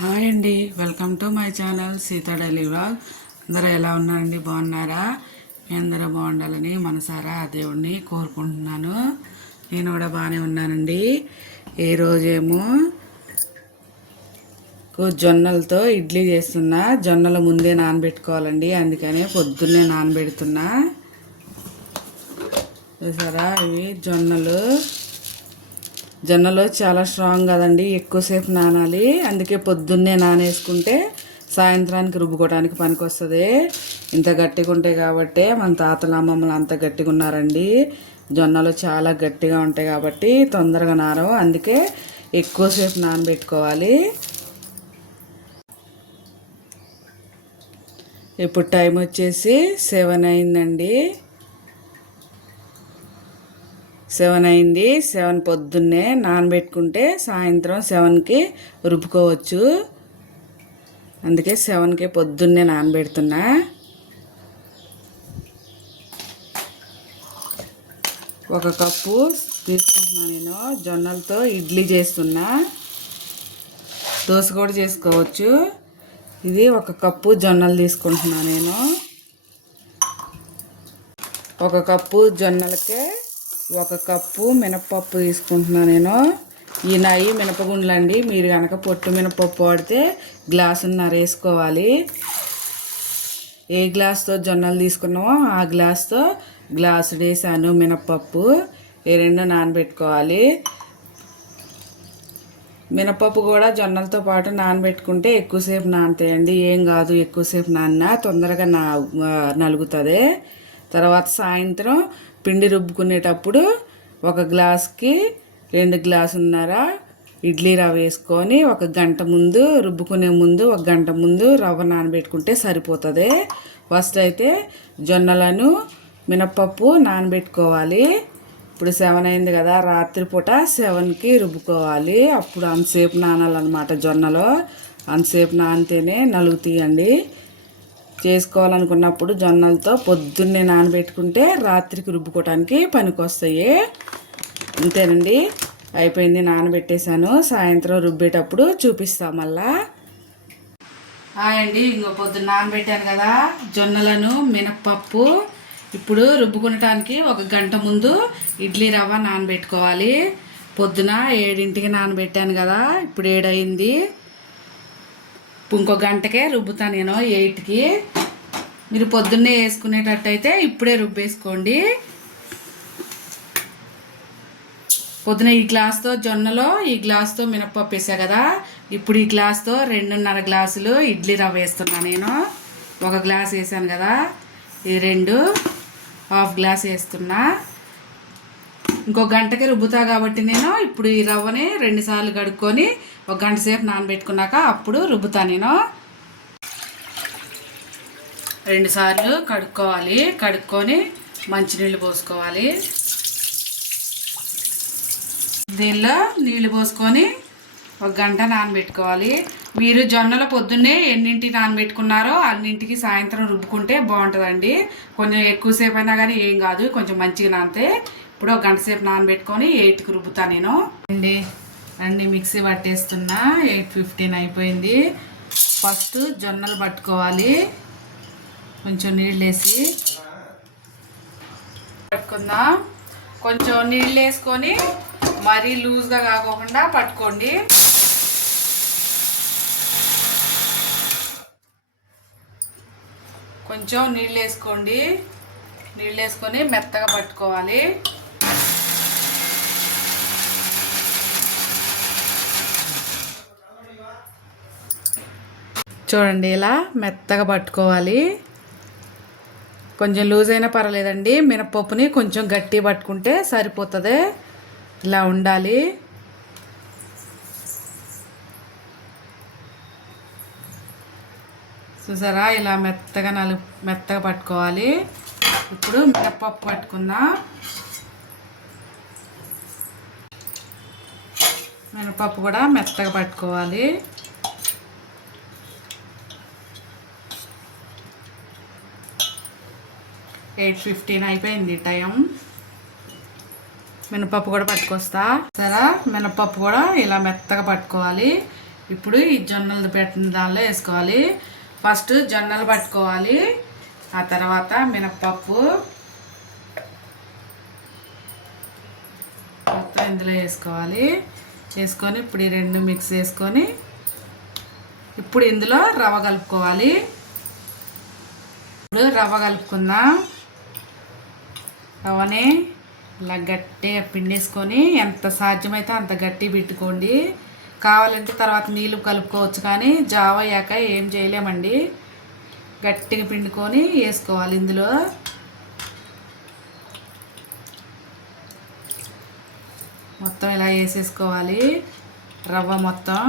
Hi అండి. Welcome to my channel Sita daily vlog. అందరూ ఎలా ఉన్నారండి? బాగున్నారా? మీ అందరూ బాగుండాలని మనసారా ఆ దేవుణ్ణి కోరుకుంటున్నాను. నేను కూడా బాగానే ఉన్నానండి. ఈరోజేమో రోజేమో జొన్నలతో ఇడ్లీ చేస్తున్నా. జొన్నలు ముందే నానబెట్టుకోవాలండి. అందుకనే పొద్దున్నే నానబెడుతున్నా. చూసారా? ఇవి జొన్నలు. జొన్నలు చాలా స్ట్రాంగ్ కదండి ఎక్కువసేపు నానాలి. అందుకే పొద్దున్నే నానేసుకుంటే సాయంత్రానికి రుబ్బుకోవడానికి పనికొస్తుంది. ఇంత గట్టిగా ఉంటాయి కాబట్టి మన తాతల అమ్మమ్మలు అంత గట్టిగా ఉన్నారండి. జొన్నలు చాలా గట్టిగా ఉంటాయి కాబట్టి తొందరగా నారం అందుకే ఎక్కువసేపు నానబెట్టుకోవాలి. ఇప్పుడు టైం వచ్చేసి సెవెన్ అయిందండి. సెవెన్ అయింది. సెవెన్ పొద్దున్నే నానబెట్టుకుంటే సాయంత్రం సెవెన్కి రుబ్బుకోవచ్చు. అందుకే సెవెన్కి పొద్దున్నే నానబెడుతున్నా. ఒక కప్పు తీసుకుంటున్నా నేను. జొన్నలతో ఇడ్లీ చేస్తున్నా. దోశ కూడా చేసుకోవచ్చు. ఇది ఒక కప్పు జొన్నలు తీసుకుంటున్నా నేను. ఒక కప్పు జొన్నలకే ఒక కప్పు మినపప్పు తీసుకుంటున్నా నేను. ఈ నాయి మినపగుండ్లు అండి మీరు కనుక పొట్టు మినపప్పు వాడితే గ్లాసున్నర వేసుకోవాలి ఏ గ్లాస్తో జొన్నలు తీసుకున్నామో ఆ గ్లాస్తో గ్లాసు వేసాను మినపప్పు ఈ రెండు నానబెట్టుకోవాలి. మినపప్పు కూడా జొన్నలతో పాటు నానబెట్టుకుంటే ఎక్కువసేపు నానతాయండి. ఏం కాదు ఎక్కువసేపు నాన్న తొందరగా నా నలుగుతుంది. తర్వాత సాయంత్రం పిండి రుబ్బుకునేటప్పుడు ఒక గ్లాస్కి రెండు గ్లాసున్నర ఇడ్లీ రవ్వ వేసుకొని ఒక గంట ముందు రుబ్బుకునే ముందు ఒక గంట ముందు రవ్వ నానబెట్టుకుంటే సరిపోతుంది. ఫస్ట్ అయితే జొన్నలను మినప్పప్పు నానబెట్టుకోవాలి. ఇప్పుడు సెవెన్ అయింది కదా రాత్రిపూట సెవెన్కి రుబ్బుకోవాలి. అప్పుడు అంతసేపు నానాలన్నమాట జొన్నలో. అంతసేపు నానితేనే నలుగు తీయండి. చేసుకోవాలనుకున్నప్పుడు జొన్నలతో పొద్దున్నే నానబెట్టుకుంటే రాత్రికి రుబ్బుకోవడానికి పనికొస్తాయి. అంతేనండి. అయిపోయింది నానబెట్టేశాను. సాయంత్రం రుబ్బేటప్పుడు చూపిస్తాం మళ్ళా. అండి. ఇంకో పొద్దున్న నానబెట్టాను కదా. జొన్నలను మినప్పప్పు ఇప్పుడు రుబ్బుకునటానికి ఒక గంట ముందు ఇడ్లీ రవ్వ నానబెట్టుకోవాలి. పొద్దున ఏడింటికి నానబెట్టాను కదా. ఇప్పుడు ఏడైంది ఇంకో గంటకే రుబ్బుతా నేను ఎయిట్కి. మీరు పొద్దున్నే వేసుకునేటట్టయితే ఇప్పుడే రుబ్బేసుకోండి. పొద్దున ఈ గ్లాస్తో జొన్నలో ఈ గ్లాస్తో మినప్పప్పు వేసా కదా ఇప్పుడు ఈ గ్లాస్తో రెండున్నర గ్లాసులు ఇడ్లీ రవ్వ వేస్తున్నా నేను. ఒక గ్లాస్ వేసాను కదా ఈ రెండు. హాఫ్ గ్లాస్ వేస్తున్నా. ఇంకో గంటకి రుబ్బుతా కాబట్టి నేను ఇప్పుడు ఈ రవ్వని రెండుసార్లు కడుక్కొని ఒక గంట సేపు నానబెట్టుకున్నాక అప్పుడు రుబ్బుతా నేను. రెండుసార్లు కడుక్కోవాలి. కడుక్కొని మంచినీళ్ళు పోసుకోవాలి. దీనిలో నీళ్ళు పోసుకొని ఒక గంట నానబెట్టుకోవాలి. మీరు జొన్నల పొద్దున్నే ఎన్నింటికి నానబెట్టుకున్నారో అన్నింటికి సాయంత్రం రుబ్బుకుంటే బాగుంటుందండి. కొంచెం ఎక్కువసేపు అయినా కానీ ఏం కాదు. కొంచెం మంచిగా నానితే ఇప్పుడు ఒక గంట సేపు నానబెట్టుకొని ఎయిట్కి రుబ్బుతా నేను. అండి అండి మిక్సీ పట్టేస్తున్నా. ఎయిట్ ఫిఫ్టీన్ అయిపోయింది. ఫస్ట్ జొన్నలు పట్టుకోవాలి. కొంచెం నీళ్ళు వేసి పట్టుకుందాం? కొంచెం నీళ్ళు వేసుకొని మరీ లూజ్గా కాకోకుండా పట్టుకోండి. కొంచెం నీళ్ళు వేసుకోండి. నీళ్ళు వేసుకొని మెత్తగా పట్టుకోవాలి. చూడండి ఇలా మెత్తగా పట్టుకోవాలి. కొంచెం లూజ్ అయినా పర్వాలేదండి. మినపప్పుని కొంచెం గట్టి పట్టుకుంటే సరిపోతుంది. ఇలా ఉండాలి. చూసారా? ఇలా మెత్తగా నలు మెత్తగా పట్టుకోవాలి. ఇప్పుడు మినపప్పు పట్టుకుందాం. మినపప్పు కూడా మెత్తగా పట్టుకోవాలి. ఎయిట్ ఫిఫ్టీన్ అయిపోయింది టైం. మినపప్పు కూడా పట్టుకొస్తా. సరే మినపప్పు కూడా ఇలా మెత్తగా పట్టుకోవాలి. ఇప్పుడు ఈ జొన్నలు పెట్టిన దానిలో వేసుకోవాలి. ఫస్ట్ జొన్నలు పట్టుకోవాలి. ఆ తర్వాత మినప్పప్పు మొత్తం ఇందులో వేసుకోవాలి. చేసుకొని ఇప్పుడు ఈ రెండు మిక్స్ చేసుకొని ఇప్పుడు ఇందులో రవ్వ కలుపుకోవాలి. ఇప్పుడు రవ్వ కలుపుకుందాం. రవ్వని ఇలా గట్టిగా పిండేసుకొని ఎంత సాధ్యమైతే అంత గట్టి పెట్టుకోండి. కావాలంటే తర్వాత నీళ్ళు కలుపుకోవచ్చు కానీ జావ అయ్యాక ఏం చేయలేమండి. గట్టిగా పిండుకొని వేసుకోవాలి ఇందులో. మొత్తం ఇలా వేసేసుకోవాలి. రవ్వ మొత్తం.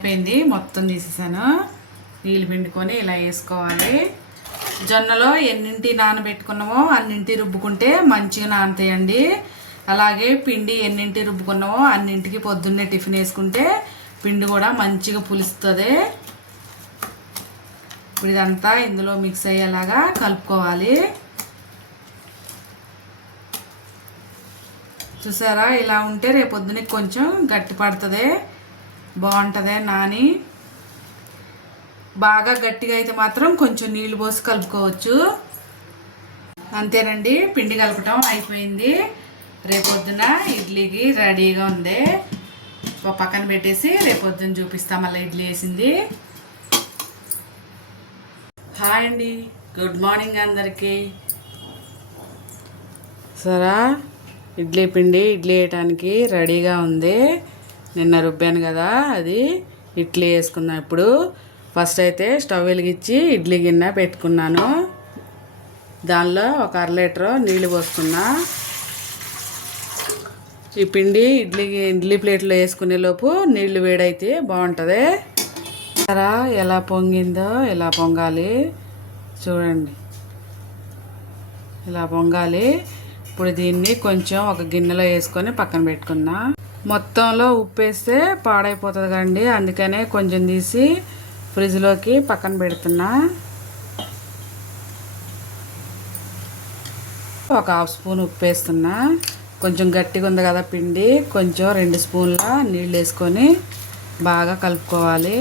అయిపోయింది. మొత్తం తీసేసాను. నీళ్ళు పిండుకొని ఇలా వేసుకోవాలి. జొన్నలో ఎన్నింటి నానబెట్టుకున్నామో అన్నింటి రుబ్బుకుంటే మంచిగా నానతాయండి. అలాగే పిండి ఎన్నింటి రుబ్బుకున్నామో అన్నింటికి పొద్దున్నే టిఫిన్ వేసుకుంటే పిండి కూడా మంచిగా పులుస్తుంది. ఇప్పుడు ఇదంతా ఇందులో మిక్స్ అయ్యేలాగా కలుపుకోవాలి. చూసారా? ఇలా ఉంటే రేపొద్దున కొంచెం గట్టి పడుతుంది. బాగుంటుంది నాని. బాగా గట్టిగా అయితే మాత్రం కొంచెం నీళ్ళు పోసి కలుపుకోవచ్చు. అంతేనండి పిండి కలపటం అయిపోయింది. రేపొద్దున ఇడ్లీకి రెడీగా ఉంది. ఒక పక్కన పెట్టేసి రేపొద్దున చూపిస్తాం మళ్ళీ ఇడ్లీ వేసింది. హాయ్ అండి గుడ్ మార్నింగ్ అందరికీ. సరా? ఇడ్లీ పిండి ఇడ్లీ వేయటానికి రెడీగా ఉంది. నిన్న రుబ్బాను కదా అది ఇడ్లీ వేసుకున్నాం ఇప్పుడు. ఫస్ట్ అయితే స్టవ్ వెలిగించి ఇడ్లీ గిన్నె పెట్టుకున్నాను. దానిలో ఒక అర లీటర్ నీళ్ళు పోసుకున్నా. ఈ పిండి ఇడ్లీ ఇడ్లీ ప్లేట్లో వేసుకునే లోపు నీళ్ళు వేడైతే బాగుంటుంది. సరా ఎలా పొంగిందో ఇలా పొంగాలి? చూడండి. ఇలా పొంగాలి? ఇప్పుడు దీన్ని కొంచెం ఒక గిన్నెలో వేసుకొని పక్కన పెట్టుకున్నా. మొత్తంలో ఉప్పు వేస్తే పాడైపోతుంది కండి అందుకనే కొంచెం తీసి ఫ్రిడ్జ్లోకి పక్కన పెడుతున్నా. ఒక హాఫ్ స్పూన్ ఉప్పు వేస్తున్నా కొంచెం గట్టిగా ఉంది కదా పిండి కొంచెం రెండు స్పూన్ల నీళ్ళు వేసుకొని బాగా కలుపుకోవాలి.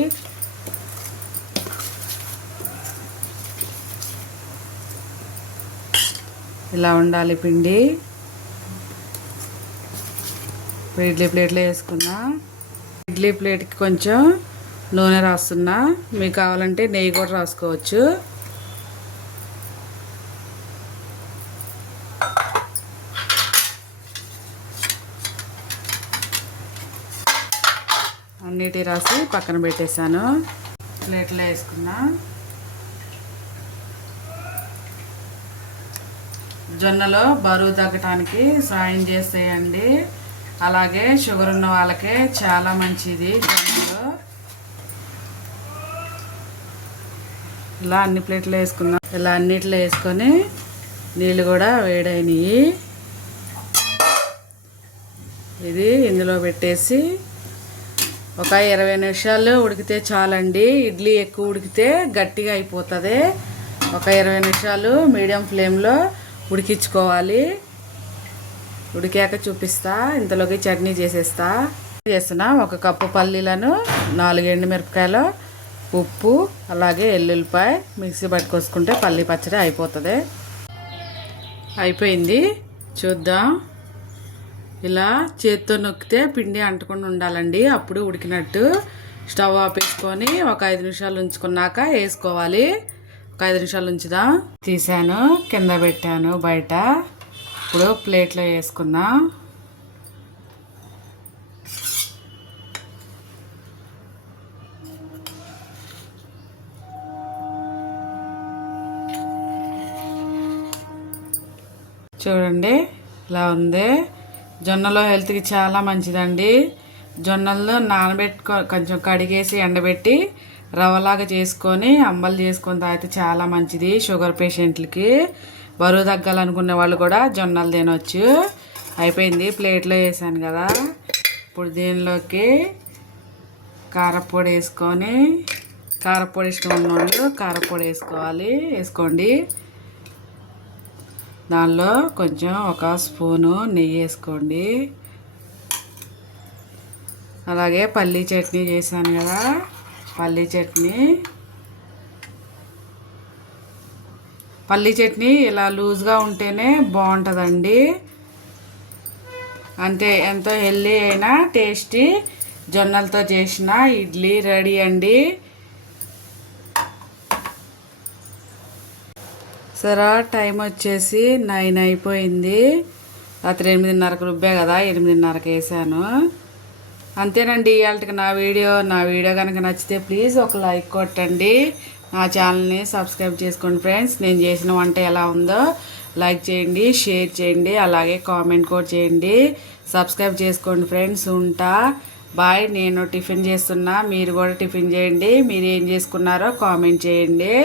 ఇలా ఉండాలి పిండి. ఇడ్లీ ప్లేట్లో వేసుకున్నా. ఇడ్లీ ప్లేట్కి కొంచెం నూనె రాస్తున్నా. మీకు కావాలంటే నెయ్యి కూడా రాసుకోవచ్చు. అన్నిటి రాసి పక్కన పెట్టేశాను. ప్లేట్లో వేసుకున్నా. జొన్నలో బరువు తగ్గటానికి సాయం చేసేయండి. అలాగే షుగర్ ఉన్న వాళ్ళకే చాలా మంచిది జొన్నలు. ఇలా అన్ని ప్లేట్లు వేసుకున్నాం. ఇలా అన్నిట్లో వేసుకొని నీళ్ళు కూడా వేడైనవి ఇది ఇందులో పెట్టేసి ఒక ఇరవై నిమిషాలు ఉడికితే చాలండి. ఇడ్లీ ఎక్కువ ఉడికితే గట్టిగా అయిపోతుంది. ఒక ఇరవై నిమిషాలు మీడియం ఫ్లేమ్లో ఉడికించుకోవాలి. ఉడికాక చూపిస్తా. ఇంతలోకి చట్నీ చేసేస్తా. చేస్తున్నా. ఒక కప్పు పల్లీలను నాలుగు ఎండుమిరపకాయలు ఉప్పు అలాగే ఎల్లుల్లిపాయ మిక్సీ పట్టుకొసుకుంటే పల్లి పచ్చడి అయిపోతుంది. అయిపోయింది. చూద్దాం. ఇలా చేత్తో నొక్కితే పిండి అంటకుండా ఉండాలండి. అప్పుడు ఉడికినట్టు స్టవ్ ఆపేసుకొని ఒక ఐదు నిమిషాలు ఉంచుకున్నాక వేసుకోవాలి. ఒక ఐదు నిమిషాలు ఉంచుదాం. తీసాను కింద పెట్టాను బయట. ఇప్పుడు ప్లేట్లో వేసుకుందాం. చూడండి ఇలా ఉంది. జొన్నలో హెల్త్కి చాలా మంచిదండి. జొన్నల్లో నానబెట్టుకో కొంచెం కడిగేసి ఎండబెట్టి రవ్వలాగా చేసుకొని అంబలు చేసుకొని తాగితే చాలా మంచిది షుగర్ పేషెంట్లకి. బరువు తగ్గాలనుకునే వాళ్ళు కూడా జొన్నలు తినవచ్చు అయిపోయింది ప్లేట్లో వేసాను కదా. ఇప్పుడు దీనిలోకి కారపొడి వేసుకొని కారపొడి ఇష్టం ఉన్నవాళ్ళు కారపొడి వేసుకోవాలి. వేసుకోండి. దానిలో కొంచెం ఒక స్పూను నెయ్యి వేసుకోండి. అలాగే పల్లీ చట్నీ చేశాను కదా పల్లీ చట్నీ. పల్లీ చట్నీ ఇలా లూజ్గా ఉంటేనే బాగుంటుందండి. అంతే ఎంతో హెల్దీ అయినా టేస్టీ. జొన్నలతో చేసిన ఇడ్లీ రెడీ అండి. సరే టైం వచ్చేసి నైన్ అయిపోయింది. రాత్రి ఎనిమిదిన్నరకు రుబ్బే కదా ఎనిమిదిన్నరకు వేసాను. అంతేనండి ఇవాళకి నా వీడియో. నా వీడియో కనుక నచ్చితే ప్లీజ్ ఒక లైక్ కొట్టండి. నా ఛానల్ని సబ్స్క్రైబ్ చేసుకోండి ఫ్రెండ్స్. నేను చేసిన వంట ఎలా ఉందో లైక్ చేయండి షేర్ చేయండి అలాగే కామెంట్ కూడా చేయండి. సబ్స్క్రైబ్ చేసుకోండి ఫ్రెండ్స్. ఉంటా. బాయ్. నేను టిఫిన్ చేస్తున్నా. మీరు కూడా టిఫిన్ చేయండి. మీరు ఏం చేసుకున్నారో కామెంట్ చేయండి.